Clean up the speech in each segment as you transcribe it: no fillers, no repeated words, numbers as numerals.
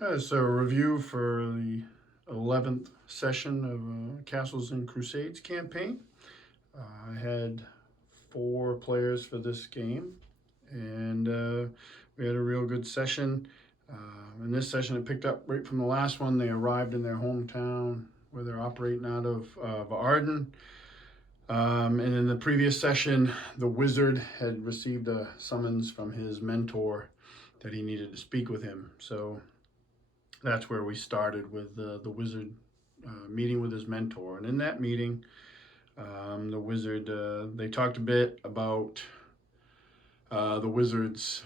As a review for the 11th session of Castles and Crusades campaign, I had 4 players for this game, and we had a real good session. In this session, it picked up right from the last one. They arrived in their hometown where they're operating out of Arden. And in the previous session, the wizard had received a summons from his mentor that he needed to speak with him. So that's where we started with the wizard meeting with his mentor. And in that meeting, the wizard, they talked a bit about the wizard's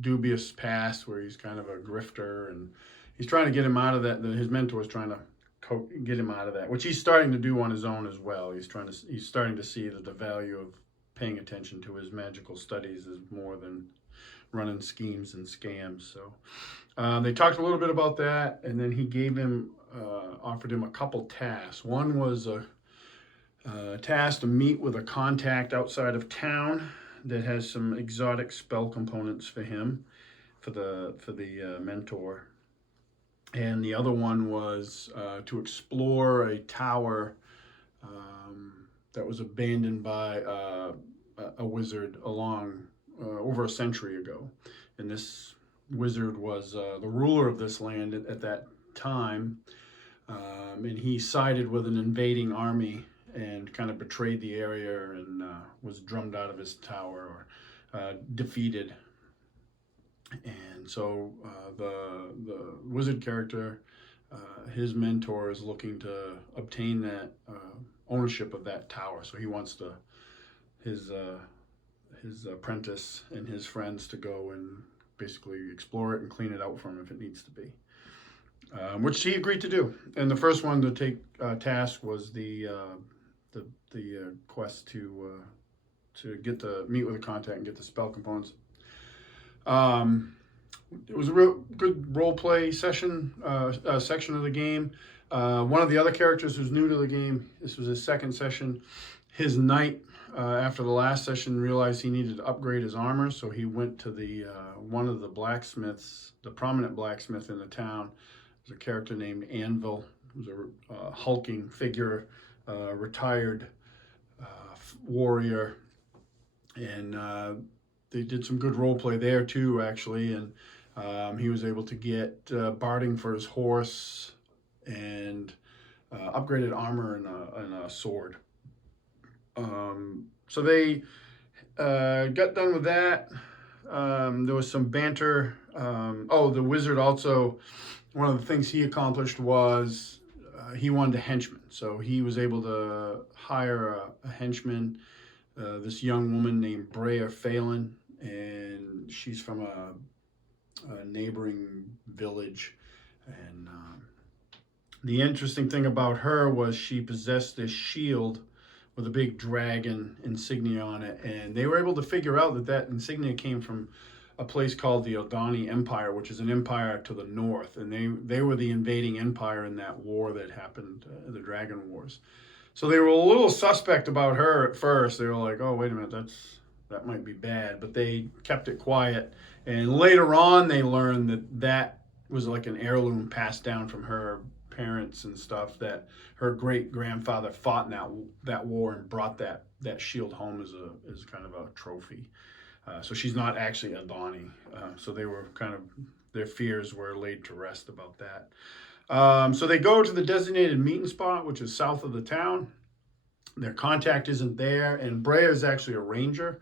dubious past, where he's kind of a grifter, and he's trying to get him out of that. His mentor is trying to get him out of that, which he's starting to do on his own as well. He's starting to see that the value of paying attention to his magical studies is more than running schemes and scams. So they talked a little bit about that, and then he offered him a couple tasks. One was a task to meet with a contact outside of town that has some exotic spell components for him, for the mentor. And the other one was to explore a tower that was abandoned by a wizard over a century ago. And this wizard was the ruler of this land at that time, and he sided with an invading army and kind of betrayed the area and was drummed out of his tower or defeated. And so the wizard character, his mentor, is looking to obtain that ownership of that tower. So he wants his apprentice and his friends to go and basically explore it and clean it out for him if it needs to be, which he agreed to do. And the first one to take task was the quest to meet with a contact and get the spell components. It was a real good role play section of the game. One of the other characters who's new to the game, this was his second session. His knight, after the last session, realized he needed to upgrade his armor, so he went to one of the blacksmiths, the prominent blacksmith in the town. There's a character named Anvil, who's a hulking figure, retired warrior, and they did some good role play there too, actually. And he was able to get barding for his horse and upgraded armor and a sword. So they got done with that. There was some banter. The wizard also, one of the things he accomplished was he wanted a henchman. So he was able to hire a henchman, this young woman named Brea Phelan, and she's from a neighboring village. And the interesting thing about her was she possessed this shield with a big dragon insignia on it, and they were able to figure out that insignia came from a place called the Odani Empire, which is an empire to the north, and they were the invading empire in that war that happened, the Dragon Wars. So they were a little suspect about her at first. They were like, "Oh, wait a minute, that might be bad," but they kept it quiet. And later on, they learned that was like an heirloom passed down from her parents and stuff, that her great grandfather fought in that war and brought that shield home as kind of a trophy. So she's not actually a Donnie. So they were their fears were laid to rest about that. So they go to the designated meeting spot, which is south of the town. Their contact isn't there, and Brea is actually a ranger,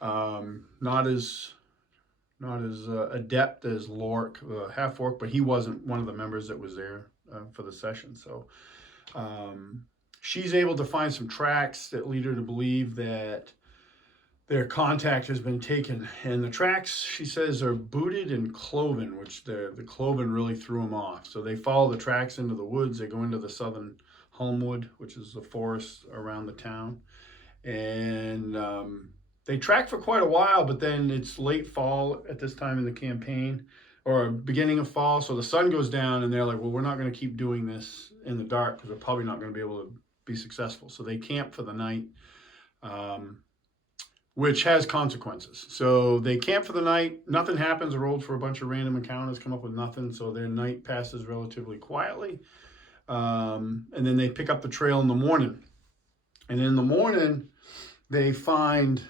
not as adept as Lork, half-orc, but he wasn't one of the members that was there for the session. So she's able to find some tracks that lead her to believe that their contact has been taken. And the tracks, she says, are booted and cloven, which the cloven really threw them off. So they follow the tracks into the woods. They go into the Southern Hulmwood, which is the forest around the town. And they track for quite a while, but then it's late fall at this time in the campaign, or beginning of fall, so the sun goes down, and they're like, well, we're not going to keep doing this in the dark because we're probably not going to be able to be successful. So they camp for the night. which has consequences. So they camp for the night, nothing happens, rolled for a bunch of random encounters, come up with nothing, so their night passes relatively quietly. And then they pick up the trail in the morning. And in the morning, they find,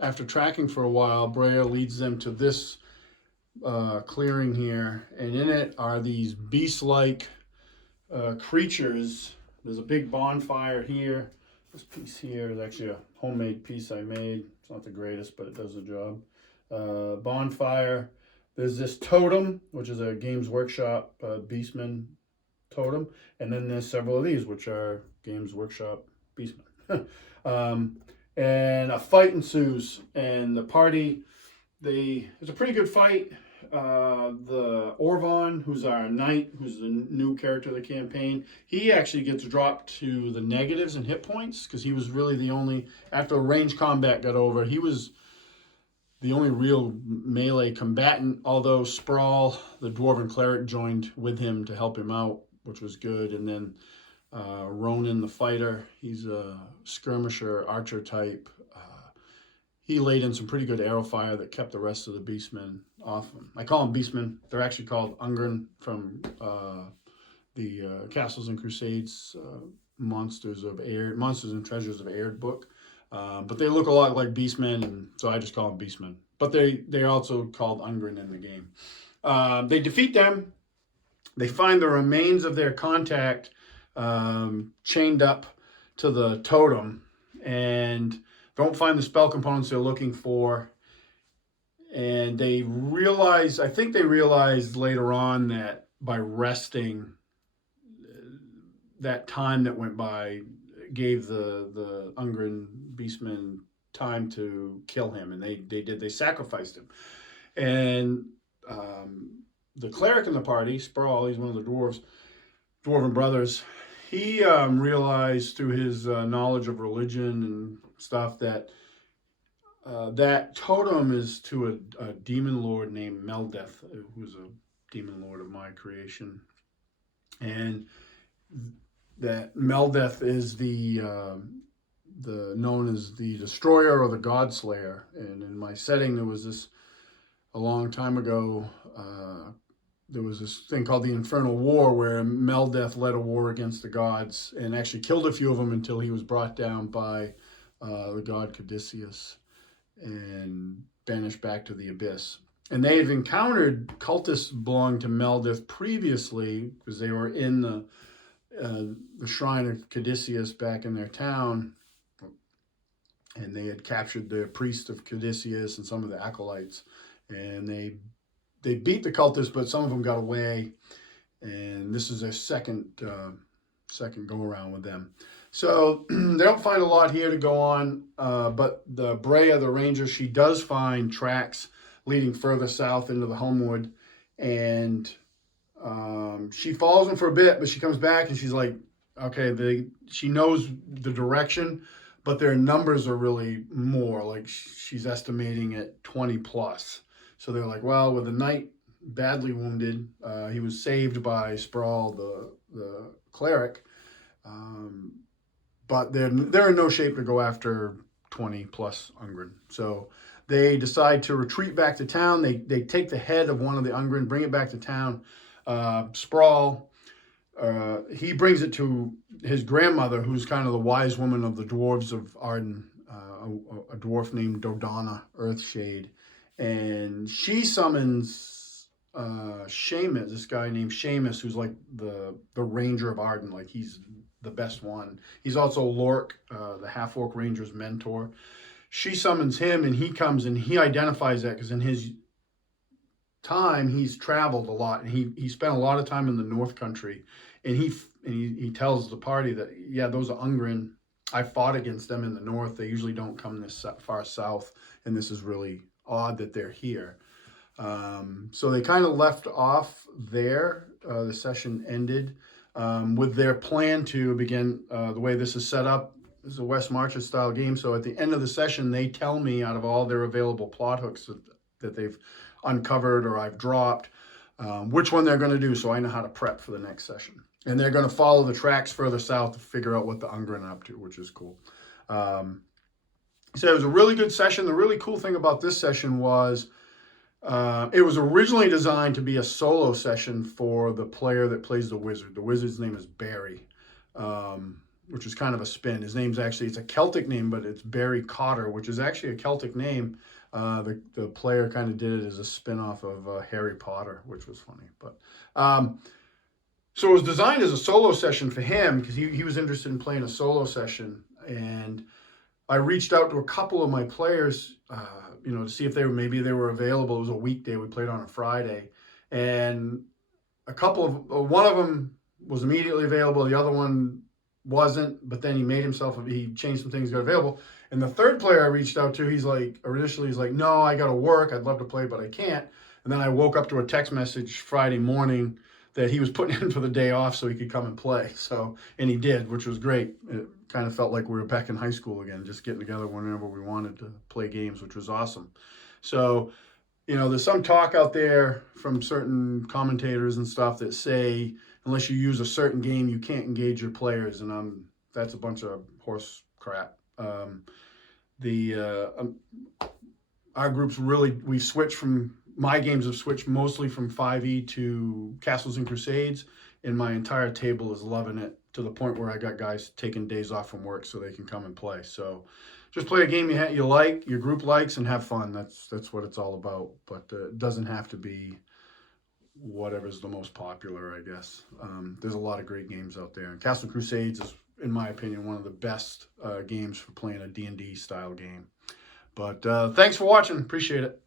after tracking for a while, Brea leads them to this clearing here, and in it are these beast-like creatures. There's a big bonfire here. This piece here is actually a homemade piece I made. It's not the greatest, but it does the job. Bonfire. There's this totem, which is a Games Workshop Beastman totem. And then there's several of these, which are Games Workshop Beastmen. And a fight ensues. And the party, it's a pretty good fight. The Orvon, who's our knight, who's the new character of the campaign, he actually gets dropped to the negatives in hit points because he was really the only, after range combat got over, he was the only real melee combatant, although Sprawl, the Dwarven cleric, joined with him to help him out, which was good. And then Ronan the fighter, he's a skirmisher, archer type. He laid in some pretty good arrow fire that kept the rest of the beastmen off him. I call them beastmen. They're actually called Ungren from the Castles and Crusades Monsters and Treasures of Aird book. But they look a lot like beastmen, and so I just call them beastmen. But they're also called Ungren in the game. They defeat them. They find the remains of their contact chained up to the totem, and don't find the spell components they're looking for. And they realize, I think they realized later on that by resting, that time that went by gave the Ungren beastmen time to kill him, and they sacrificed him. And the cleric in the party, Sprawl, he's one of the dwarven brothers, he realized through his knowledge of religion and stuff that that totem is to a demon lord named Meldeth, who's a demon lord of my creation, and that Meldeth is the known as the destroyer or the god slayer. And in my setting, there was this a long time ago. There was this thing called the Infernal War, where Meldeth led a war against the gods and actually killed a few of them until he was brought down by the god Caduceus and banished back to the abyss. And they had encountered cultists belonging to Meldeth previously because they were in the shrine of Caduceus back in their town, and they had captured the priest of Caduceus and some of the acolytes, and they beat the cultists, but some of them got away, and this is their second go around with them. So they don't find a lot here to go on, but the Brea, the ranger, she does find tracks leading further south into the Hulmwood, and she follows them for a bit, but she comes back and she's like, okay, she knows the direction, but their numbers are really more, like she's estimating at 20 plus. So they're like, well, with the knight badly wounded, he was saved by Sprawl, the cleric, but they're in no shape to go after 20 plus Ungren. So they decide to retreat back to town. They take the head of one of the Ungren, bring it back to town. Sprawl, he brings it to his grandmother, who's kind of the wise woman of the dwarves of Arden, a dwarf named Dodonna Earthshade. And she summons Seamus, this guy named Seamus, who's like the ranger of Arden, like he's the best one. He's also Lork, the half-orc ranger's mentor. She summons him, and he comes, and he identifies that because in his time he's traveled a lot, and he spent a lot of time in the North Country, and he tells the party that, yeah, those are Ungren. I fought against them in the north. They usually don't come this far south, and this is really odd that they're here. So they kind of left off there. The session ended with their plan to begin. The way this is set up is a West Marches style game. So at the end of the session, they tell me out of all their available plot hooks that they've uncovered or I've dropped, which one they're going to do, so I know how to prep for the next session. And they're going to follow the tracks further south to figure out what the Ungren are up to, which is cool. So it was a really good session. The really cool thing about this session was it was originally designed to be a solo session for the player that plays the wizard. The wizard's name is Barry, which is kind of a spin. His name's actually, it's a Celtic name, but it's Barry Cotter, which is actually a Celtic name. The player kind of did it as a spin-off of Harry Potter, which was funny. But so it was designed as a solo session for him because he was interested in playing a solo session. And I reached out to a couple of my players, to see if maybe they were available. It was a weekday. We played on a Friday, and one of them was immediately available. The other one wasn't, but then he changed some things, got available. And the third player I reached out to, initially he's like, no, I got to work. I'd love to play, but I can't. And then I woke up to a text message Friday morning that he was putting in for the day off so he could come and play. And he did, which was great. It kind of felt like we were back in high school again, just getting together whenever we wanted to play games, which was awesome. So, there's some talk out there from certain commentators and stuff that say, unless you use a certain game, you can't engage your players. And that's a bunch of horse crap. Our groups we switched from, my games have switched mostly from 5e to Castles and Crusades, and my entire table is loving it to the point where I got guys taking days off from work so they can come and play. So just play a game you like, your group likes, and have fun. That's what it's all about. But it doesn't have to be whatever's the most popular, I guess. There's a lot of great games out there. And Castle Crusades is, in my opinion, one of the best games for playing a D&D style game. But thanks for watching. Appreciate it.